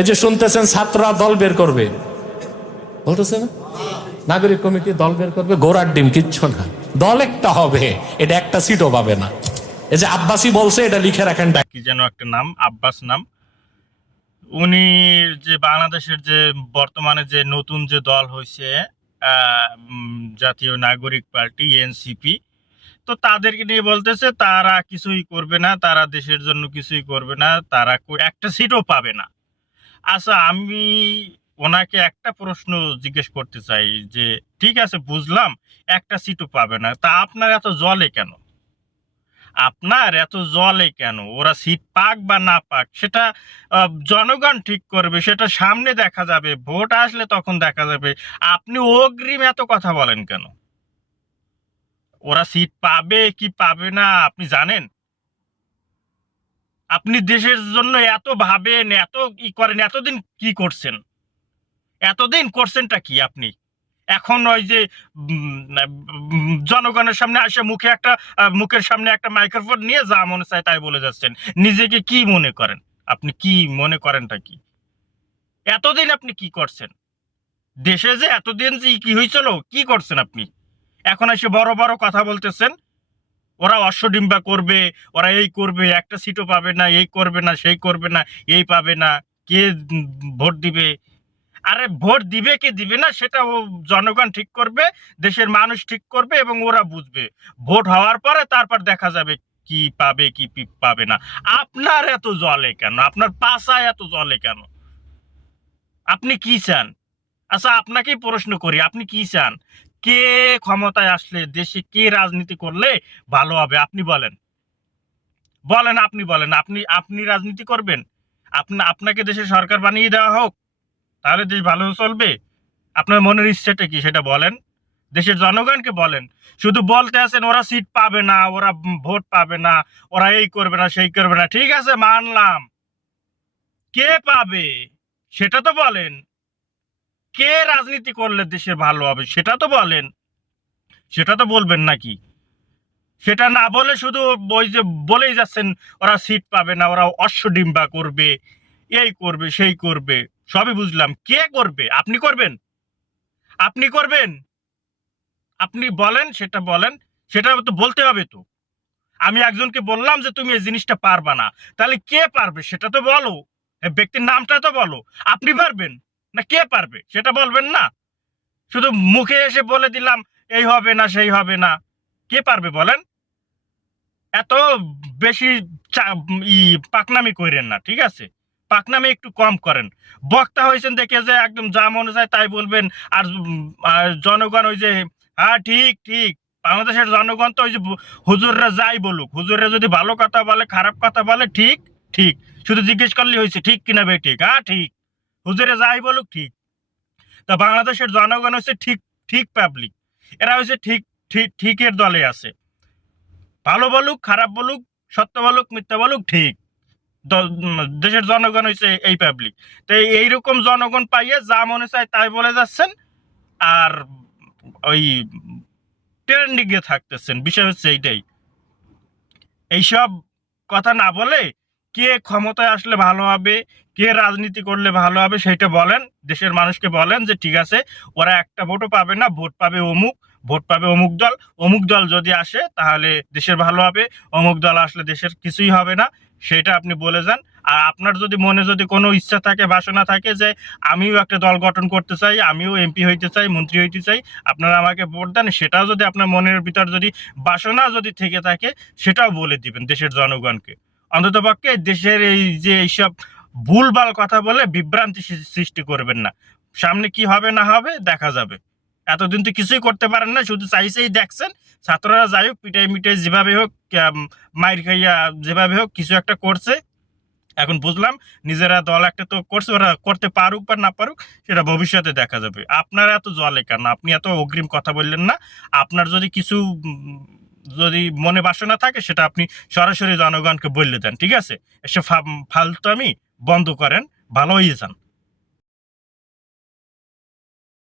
এই যে শুনতেছেন ছাত্ররা দল বের করবে বলতেছে না, নাগরিক কমিটি দল বের করবে, ঘোড়ার ডিম, কিচ্ছু না। দল একটা হবে, এটা একটা সিটও পাবে না। এই যে আব্বাসি বলছে, এটা লিখে রাখেন, কি যেন একটা নাম, আব্বাস নাম। উনি যে বাংলাদেশের যে বর্তমানে যে নতুন যে দল হয়েছে জাতীয় নাগরিক পার্টি এনসিপি, তো তাদেরকে নিয়ে বলতেছে তারা কিছুই করবে না, তারা দেশের জন্য কিছুই করবে না, তারা একটা সিটও পাবে না। আচ্ছা, আমি ওনাকে একটা প্রশ্ন জিজ্ঞেস করতে চাই যে ঠিক আছে বুঝলাম একটা সিটও পাবে না, তা আপনার এত জলে কেন? আপনার এত জলে কেন? ওরা সিট পাক বা না পাক সেটা জনগণ ঠিক করবে, সেটা সামনে দেখা যাবে, ভোট আসলে তখন দেখা যাবে। আপনি অগ্রিম এত কথা বলেন কেন? ওরা সিট পাবে কি পাবে না আপনি জানেন? আপনি দেশের জন্য এত ভাবেন, এত কি করেন, এতদিন কি করছেন? এতদিন করছেনটা কি আপনি? এখন ওই যে জনগণের সামনে আসে মুখের সামনে একটা মাইক্রোফোন নিয়ে যা মনে চায় তাই বলে যাচ্ছেন। নিজেকে কি মনে করেন? আপনি কি মনে করেনটা কি? এতদিন আপনি কি করছেন? দেশে যে এতদিন যে কি হয়েছিল, কি করছেন আপনি? এখন এসে বড় বড় কথা বলতেছেন। ওরা অশ্বডিম্বা করবে, ওরা এই করবে, একটা সিটও পাবে না, এই করবে না, সেই করবে না, এই পাবে না, কে ভোট দিবে? আরে ভোট দিবে কি দিবে না সেটা ও জনগণ ঠিক করবে, দেশের মানুষ ঠিক করবে এবং ওরা বুঝবে। ভোট হওয়ার পরে তারপর দেখা যাবে কি পাবে কি পাবে না। আপনার এত জলে কেন? আপনার পাছায় এত জলে কেন? আপনি কি চান? আচ্ছা, আপনাকেই প্রশ্ন করি, আপনি কি চান? কে ক্ষমতায় আসলে দেশে কে রাজনীতি করলে ভালো হবে? আপনি বলেন, বলেন, আপনি বলেন, আপনি আপনি রাজনীতি করবেন? আপনাকে দেশের সরকার বানিয়ে দেওয়া হোক, তাহলে দেশ ভালো চলবে? আপনার মনের ইচ্ছাটা কি সেটা বলেন, দেশের জনগণকে বলেন। শুধু বলতে আছেন ওরা সিট পাবে না, ওরা ভোট পাবে না, ওরা এই করবে না সেই করবে না। ঠিক আছে, মানলাম। কে পাবে সেটা তো বলেন। কে রাজনীতি করলে দেশের ভালো হবে সেটা তো বলেন। সেটা তো বলবেন নাকি? সেটা না বলে শুধু ওই যে বলেই যাচ্ছেন ওরা সিট পাবে না, ওরা অশ্বডিম্বা করবে, এই করবে সেই করবে। সবই বুঝলাম, কে করবে? আপনি করবেন? আপনি করবেন? আপনি বলেন, সেটা বলেন। সেটা তো বলতে হবে তো। আমি একজনকে বললাম যে তুমি এই জিনিসটা পারবা না, তাহলে কে পারবে সেটা তো বলো। ব্যক্তির নামটা তো বলো। আপনি পারবেন না কে পারবে সেটা বলবেন না। শুধু মুখে এসে বলে দিলাম এই হবে না সেই হবে না। কে পারবে বলেন? এত বেশি পাকনামি করেন না, ঠিক আছে? পাকনামি একটু কম করেন। বক্তা হয়েছেন দেখে যে একদম যা মনে চায় তাই বলবেন। আর আর জনগণ ওই যে হ্যাঁ ঠিক ঠিক, বাংলাদেশের জনগণ তো ওই যে হুজুররা যাই বলুক, হুজুররা যদি ভালো কথা বলে খারাপ কথা বলে ঠিক ঠিক, শুধু জিজ্ঞেস করলে হয়েছে ঠিক কিনা বে ঠিক, হ্যাঁ ঠিক, হুজুরে যাই বলুক ঠিক। তা বাংলাদেশের জনগণ হচ্ছে ঠিক ঠিক পাবলিক। এরা হচ্ছে ঠিক ঠিক ঠিকের দলে আছে। ভালো বলুক খারাপ বলুক, সত্য বলুক মিথ্যা বলুক, ঠিক দেশের জনগণ হচ্ছে এই পাবলিক। তো এইরকম জনগণ পাইয়ে যা মনে চায় তাই বলে যাচ্ছেন। আর ওই ট্রেন্ডিং এ থাকতেছেন, বিষয় হচ্ছে এইটাই। এইসব কথা না বলে কে ক্ষমতায় আসলে ভালো হবে, কে রাজনীতি করলে ভালো হবে সেটা বলেন। দেশের মানুষকে বলেন যে ঠিক আছে ওরা একটা ভোটও পাবে না, ভোট পাবে অমুক, ভোট পাবে অমুক দল। অমুক দল যদি আসে তাহলে দেশের ভালো হবে, অমুক দল আসলে দেশের কিছুই হবে না, সেটা আপনি বলে যান। আর আপনার যদি মনে যদি কোনো ইচ্ছা থাকে, বাসনা থাকে যে আমিও একটা দল গঠন করতে চাই, আমিও এমপি হইতে চাই, মন্ত্রী হইতে চাই, আপনারা আমাকে ভোট দেন, সেটাও যদি আপনার মনের ভিতর যদি বাসনা যদি থেকে থাকে সেটাও বলে দিবেন দেশের জনগণকে। অন্ততপক্ষে দেশের এই যে এইসব ভুলভাল কথা বলে বিভ্রান্তি সৃষ্টি করবেন না। সামনে কি হবে না হবে দেখা যাবে। এতদিন তো কিছুই করতে পারেন না, শুধু চাইছেই দেখছেন। ছাত্ররা যাই হোক পিটাই মিটাই যেভাবে হোক মাইর খাইয়া যেভাবে হোক কিছু একটা করছে। এখন বুঝলাম নিজেরা দল একটা তো করছে, ওরা করতে পারুক বা না পারুক সেটা ভবিষ্যতে দেখা যাবে। আপনারা এত জলে কেন? আপনি এত অগ্রিম কথা বললেন না। আপনার যদি কিছু যদি মনে বাসনা থাকে সেটা আপনি সরাসরি জনগণকে বললে দেন, ঠিক আছে? এসব ফালতু আমি বন্ধ করেন, ভালো হয়ে যান।